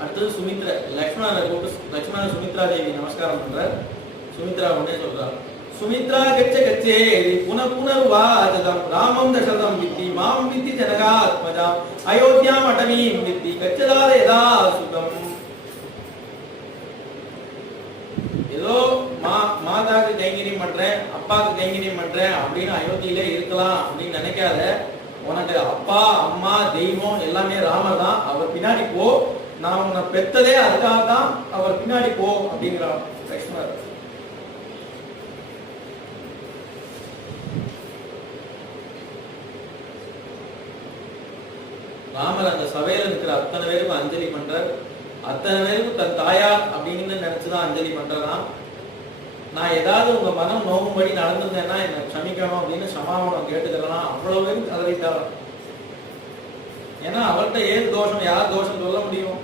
அடுத்தது சுமித்ரா, லக்ஷ்மணரை கூப்பிட்டு லக்ஷ்மணன் சுமித்ரா தேவி நமஸ்காரம் பண்றார். சுமித்ரா உடனே சொல்றார், சுமித்ரா கச்ச கச்சே புனர்வாஜதம் ராமம் தசரதம் வித்தி மாம் வித்தி ஜனகாத்மஜாம் அயோத்தியாம் அடவீம் வித்தி கச்சதாத யதா சுகம். ஏதோ மாதாக்கு கைங்கரியம் பண்றேன், அப்பாவுக்கு கைங்கரியம் பண்றேன் அப்படின்னு அயோத்தியில இருக்கலாம் அப்படின்னு நினைக்காத. உனக்கு அப்பா அம்மா தெய்வம் எல்லாமே ராமர் தான். அவர் பின்னாடி போ, நான் உன்னை பெத்ததே அதுக்காக தான், அவர் பின்னாடி போ அப்படிங்கிறார் லக்ஷ்மணர். ராமர் அந்த சபையில இருக்கிற அத்தனை பேருக்கும் அஞ்சலி பண்றார். அத்தனை பேருக்கும் தன் தாயார் அப்படின்னு நினைச்சுதான் அஞ்சலி பண்றான். நான் ஏதாவது உங்க மனம் நோகும்படி நடந்திருந்தேன்னா என்னை க்ஷமிக்கணும் அப்படின்னு சமாதானம் கேட்டுக்கலாம். அவ்வளவு பேருக்கு கதறிட்டாராம். ஏன்னா அவர்கிட்ட ஏது தோஷம், யார் தோஷம் சொல்ல முடியும்?